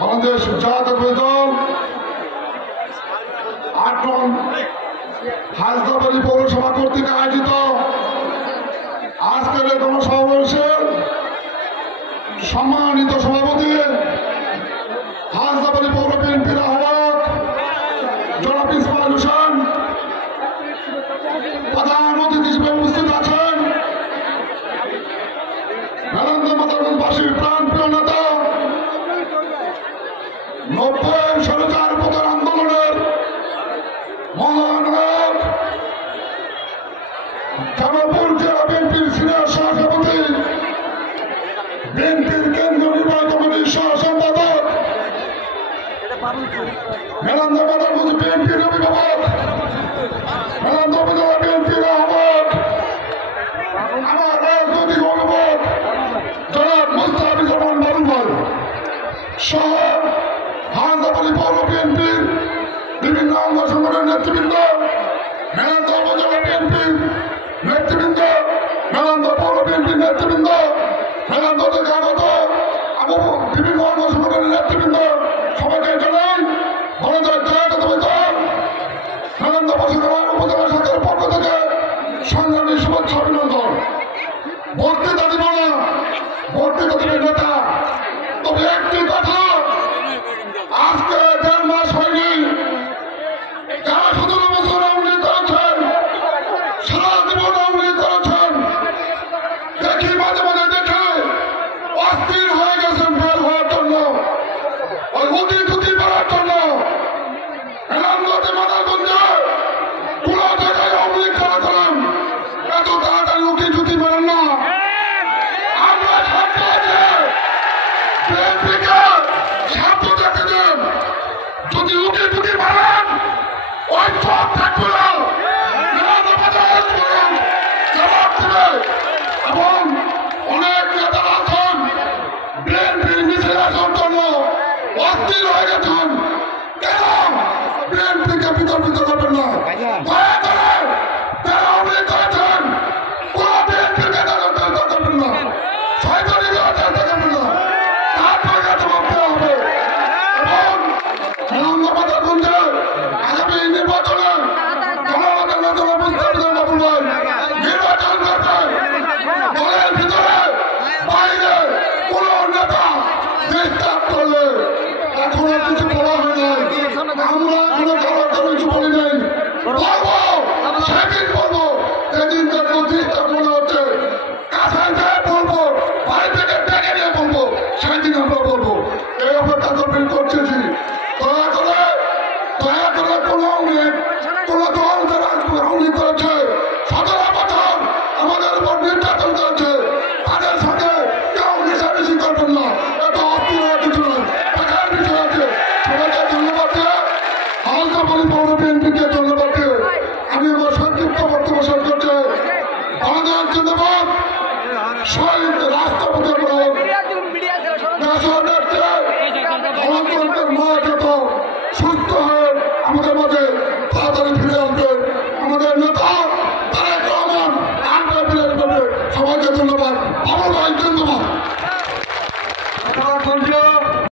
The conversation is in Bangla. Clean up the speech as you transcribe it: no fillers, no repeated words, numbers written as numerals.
বাংলাদেশ জাতীয় দল ৮ নং হাসদাবাড়ি পৌরসভা কর্তৃক আয়োজিত আজকের এই গণসমাবেশের সম্মানিত সভাপতি হাসদাবাড়ি পৌর বিএনপির আহ্বায়ক জনাব ইসমাইল হোসেন, প্রধান অতিথি হিসেবে উপস্থিত আছেন নারায়ণগঞ্জ মাদারগঞ্জবাসীর প্রাণপ্রিয় নেতা ৯০ স্বৈরাচার পতন আন্দোলনের মহানায়ক জামালপুর জেলা বিএনপির সিনিয়র সহসভাপতি, বিএনপির কেন্দ্রীয় নির্বাহী কমিটির সহ সম্পাদক, নারায়ণগঞ্জ মাদারগঞ্জ বিএনপির অভিভাবক, নারায়ণগঞ্জ উপজেলা বিএনপির আহ্বায়ক, আমার রাজনৈতিক অভিভাবক জনাব মুস্তাফিজুর রহমান বাবুল ভাই সহ হাসদাবাড়ি পৌর বিএনপির বিভিন্ন অঙ্গ সংগঠনের নেতৃবৃন্দ, নারায়ণগঞ্জ উপজেলা বিএনপির নেতৃবৃন্দ, নারায়ণগঞ্জ পৌর বিএনপির নেতৃবৃন্দ, নারায়ণগঞ্জ থেকে আগত বিভিন্ন অঙ্গ সংগঠনের নেতৃবৃন্দ, সবাইকে জানাই গণতন্ত্র জাতীয়তাবাদী দল নারায়ণগঞ্জ উপজেলা শাখার পক্ষ থেকে সংগ্রামী শুভেচ্ছা অভিনন্দন। বক্তৃতা দিব না, বক্তৃতা দিবে নেতা। তবে একটি কথা, আজকে ১.৫ মাস হয়নি যারা ১৭ বছর আওয়ামী লীগ করেছেন, সারা জীবন আওয়ামী লীগ করেছেন, দেখি মাঝে মাঝে দেখে অস্থির হয়ে গেছেন বের হওয়ার জন্য, ওই উঠি টুটি মারার জন্য। নারায়ণগঞ্জে মাদারগঞ্জে কোন জায়গায় আওয়ামী লীগ করা করেন, এত তাড়াতাড়ি উঠি টুটি মারেন না। আমরা সাধ্য আছে বিএনপিকে সাধ্য দেখতে দেন, যদি উঠি টুটি মারেন ওই সব থাকবে না, জবাব দেবে। এবং অনেক নেতারা আছেন বিএনপির মিছিল আসার জন্য অস্থির হয়ে গেছেন, কেন বিএনপিকে বিতর্কিত করবেন না।